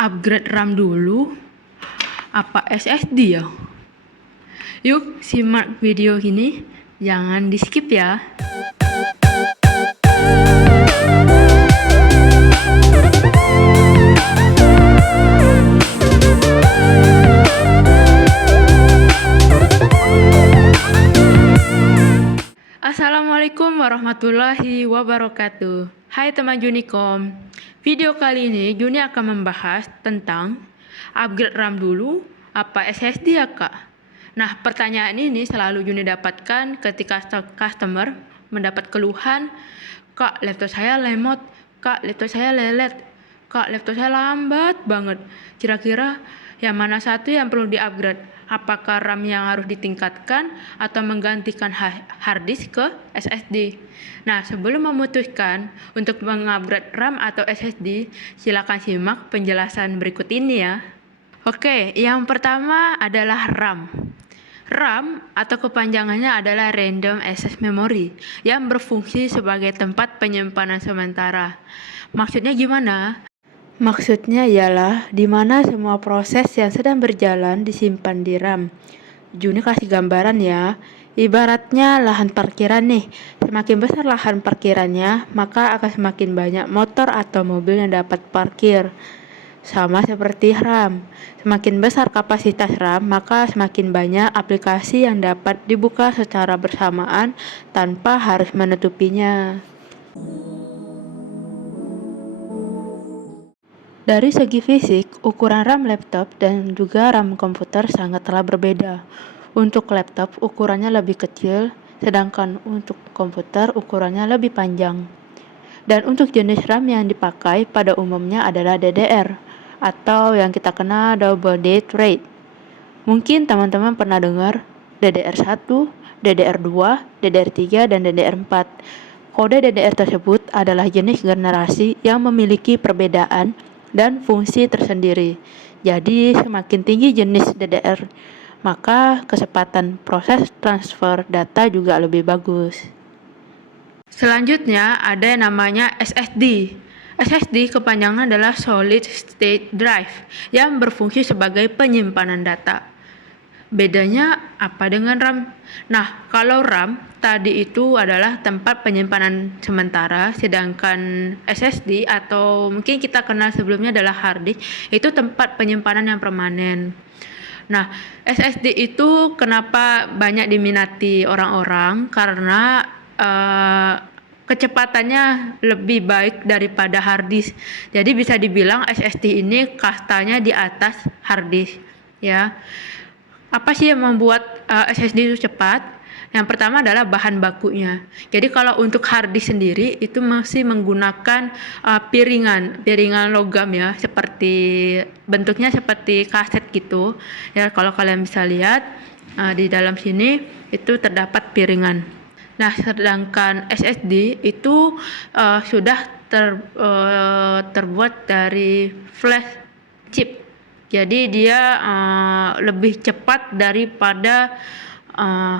Upgrade RAM dulu apa SSD ya? Yuk simak video ini, jangan di skip ya. Assalamualaikum warahmatullahi wabarakatuh. Hai teman Junikom, video kali ini Juni akan membahas tentang upgrade RAM dulu apa SSD ya kak? Nah, pertanyaan ini selalu Juni dapatkan ketika customer mendapat keluhan, kak laptop saya lemot, kak laptop saya lelet, kak laptop saya lambat banget. Kira-kira yang mana satu yang perlu di-upgrade? Apakah RAM yang harus ditingkatkan atau menggantikan hard disk ke SSD? Nah, sebelum memutuskan untuk mengupgrade RAM atau SSD, silakan simak penjelasan berikut ini ya. Oke, yang pertama adalah RAM. RAM atau kepanjangannya adalah Random Access Memory yang berfungsi sebagai tempat penyimpanan sementara. Maksudnya gimana? Maksudnya ialah di mana semua proses yang sedang berjalan disimpan di RAM. Juni kasih gambaran ya. Ibaratnya lahan parkiran nih. Semakin besar lahan parkirannya, maka akan semakin banyak motor atau mobil yang dapat parkir. Sama seperti RAM. Semakin besar kapasitas RAM, maka semakin banyak aplikasi yang dapat dibuka secara bersamaan tanpa harus menutupinya. Dari segi fisik, ukuran RAM laptop dan juga RAM komputer sangatlah berbeda. Untuk laptop ukurannya lebih kecil, sedangkan untuk komputer ukurannya lebih panjang. Dan untuk jenis RAM yang dipakai pada umumnya adalah DDR, atau yang kita kenal Double Date Rate. Mungkin teman-teman pernah dengar DDR1, DDR2, DDR3, dan DDR4. Kode DDR tersebut adalah jenis generasi yang memiliki perbedaan dan fungsi tersendiri. Jadi semakin tinggi jenis DDR, maka kecepatan proses transfer data juga lebih bagus. Selanjutnya ada yang namanya SSD. SSD kepanjangan adalah Solid State Drive yang berfungsi sebagai penyimpanan data. Bedanya apa dengan RAM? Nah, kalau RAM tadi itu adalah tempat penyimpanan sementara, sedangkan SSD atau mungkin kita kenal sebelumnya adalah hard disk, itu tempat penyimpanan yang permanen. Nah, SSD itu kenapa banyak diminati orang-orang? Karena kecepatannya lebih baik daripada hard disk. Jadi bisa dibilang SSD ini kastanya di atas hard disk, ya. Apa sih yang membuat SSD itu cepat? Yang pertama adalah bahan bakunya. Jadi kalau untuk hard disk sendiri itu masih menggunakan piringan logam ya, seperti bentuknya seperti kaset gitu. Ya, kalau kalian bisa lihat di dalam sini itu terdapat piringan. Nah, sedangkan SSD itu sudah terbuat dari flash chip. Jadi dia lebih cepat daripada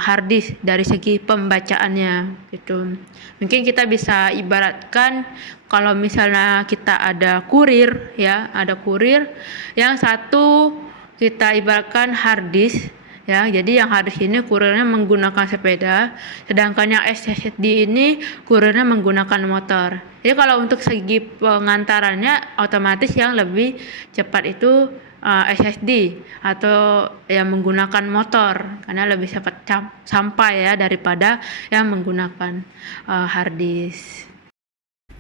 hard disk dari segi pembacaannya gitu. Mungkin kita bisa ibaratkan kalau misalnya kita ada kurir ya, ada kurir yang satu kita ibaratkan hard disk ya. Jadi yang hard disk ini kurirnya menggunakan sepeda, sedangkan yang SSD ini kurirnya menggunakan motor. Jadi kalau untuk segi pengantarannya otomatis yang lebih cepat itu SSD atau yang menggunakan motor karena lebih cepat sampai ya daripada yang menggunakan hard disk.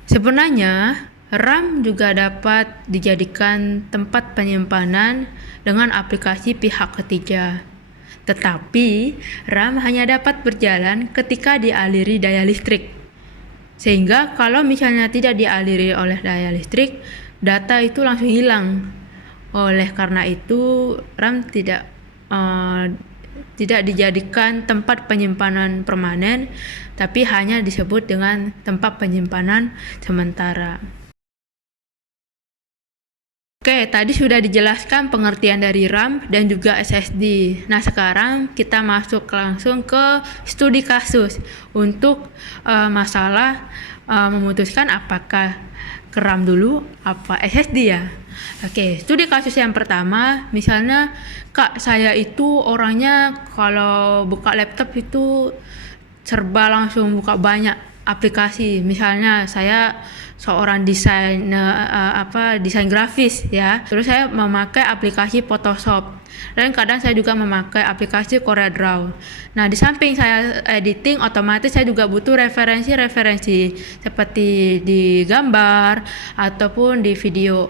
Sebenarnya RAM juga dapat dijadikan tempat penyimpanan dengan aplikasi pihak ketiga. Tetapi RAM hanya dapat berjalan ketika dialiri daya listrik. Sehingga kalau misalnya tidak dialiri oleh daya listrik, data itu langsung hilang. Oleh karena itu, RAM tidak dijadikan tempat penyimpanan permanen, tapi hanya disebut dengan tempat penyimpanan sementara. Oke, tadi sudah dijelaskan pengertian dari RAM dan juga SSD. Nah, sekarang kita masuk langsung ke studi kasus untuk masalah memutuskan apakah ke RAM dulu apa SSD ya. Oke, studi kasus yang pertama, misalnya Kak, saya itu orangnya kalau buka laptop itu serba langsung buka banyak aplikasi. Misalnya saya seorang desain grafis ya. Terus saya memakai aplikasi Photoshop. Dan kadang saya juga memakai aplikasi CorelDRAW. Nah, di samping saya editing, otomatis saya juga butuh referensi-referensi seperti di gambar ataupun di video.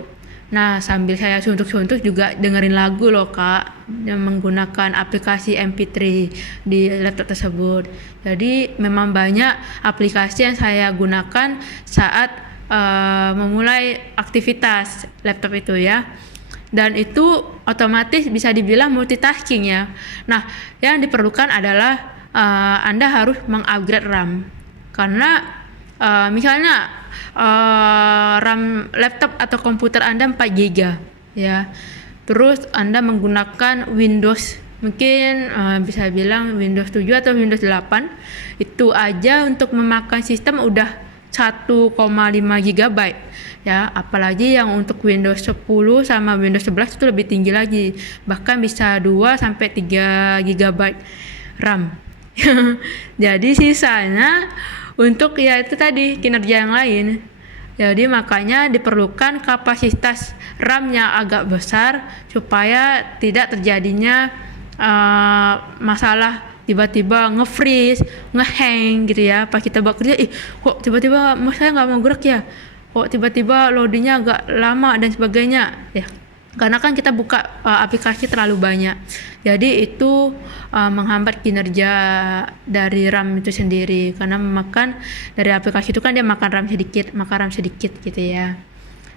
Nah, sambil saya suntuk-suntuk juga dengerin lagu loh Kak, yang menggunakan aplikasi MP3 di laptop tersebut. Jadi memang banyak aplikasi yang saya gunakan saat memulai aktivitas laptop itu ya. Dan itu otomatis bisa dibilang multitasking ya. Nah, yang diperlukan adalah Anda harus mengupgrade RAM. Karena misalnya RAM laptop atau komputer Anda 4 GB ya. Terus Anda menggunakan Windows, mungkin bisa bilang Windows 7 atau Windows 8. Itu aja untuk memakan sistem udah 1,5 GB ya, apalagi yang untuk Windows 10 sama Windows 11 itu lebih tinggi lagi, bahkan bisa 2 sampai 3 GB RAM. Jadi sisanya untuk ya itu tadi kinerja yang lain. Jadi makanya diperlukan kapasitas RAM yang agak besar supaya tidak terjadinya masalah tiba-tiba nge-freeze, nge-hang gitu ya. Pas kita buat kerja, kok tiba-tiba saya nggak mau gerak ya, kok tiba-tiba loadingnya agak lama dan sebagainya ya, karena kan kita buka aplikasi terlalu banyak. Jadi itu menghambat kinerja dari RAM itu sendiri, karena memakan dari aplikasi itu kan dia makan RAM sedikit gitu ya.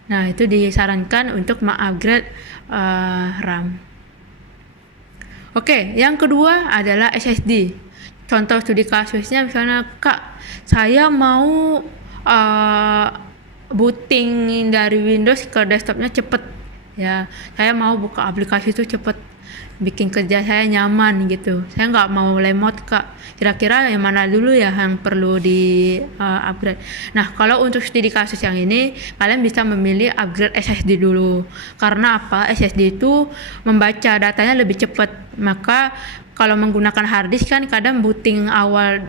Nah, itu disarankan untuk mengupgrade RAM. Oke, yang kedua adalah SSD. Contoh studi kasusnya misalnya, Kak, saya mau booting dari Windows ke desktopnya cepet ya. Saya mau buka aplikasi itu cepet, bikin kerja saya nyaman gitu. Saya nggak mau lemot Kak. Kira-kira yang mana dulu ya yang perlu di upgrade. Nah, kalau untuk studi kasus yang ini, kalian bisa memilih upgrade SSD dulu. Karena apa? SSD itu membaca datanya lebih cepat. Maka kalau menggunakan hard disk kan kadang booting awal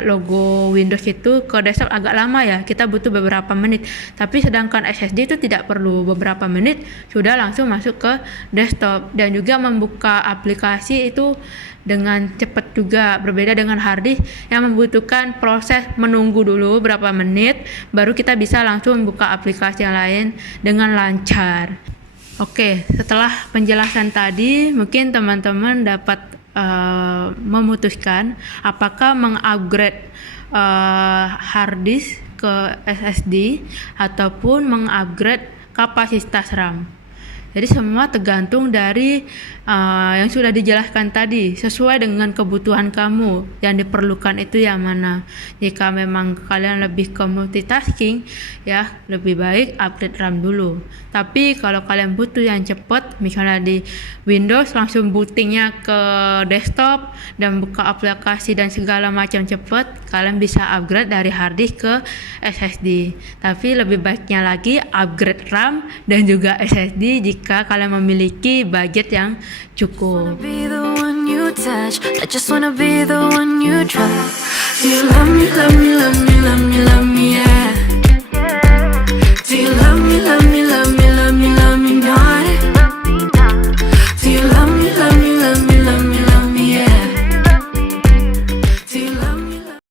logo Windows itu ke desktop agak lama ya, kita butuh beberapa menit. Tapi sedangkan SSD itu tidak perlu beberapa menit, sudah langsung masuk ke desktop. Dan juga membuka aplikasi itu dengan cepat juga, berbeda dengan hard disk yang membutuhkan proses menunggu dulu berapa menit baru kita bisa langsung membuka aplikasi yang lain dengan lancar. Oke, setelah penjelasan tadi, mungkin teman-teman dapat memutuskan apakah mengupgrade hard disk ke SSD ataupun mengupgrade kapasitas RAM. Jadi semua tergantung dari yang sudah dijelaskan tadi, sesuai dengan kebutuhan kamu yang diperlukan itu yang mana. Jika memang kalian lebih ke multitasking ya, lebih baik upgrade RAM dulu. Tapi kalau kalian butuh yang cepat, misalnya di Windows langsung bootingnya ke desktop dan buka aplikasi dan segala macam cepat, kalian bisa upgrade dari hard disk ke SSD. Tapi lebih baiknya lagi upgrade RAM dan juga SSD jika kalian memiliki budget yang cukup. Be the one you touch. I just wanna be the one you trust. You love me, love me, love me, love me, love me, yeah.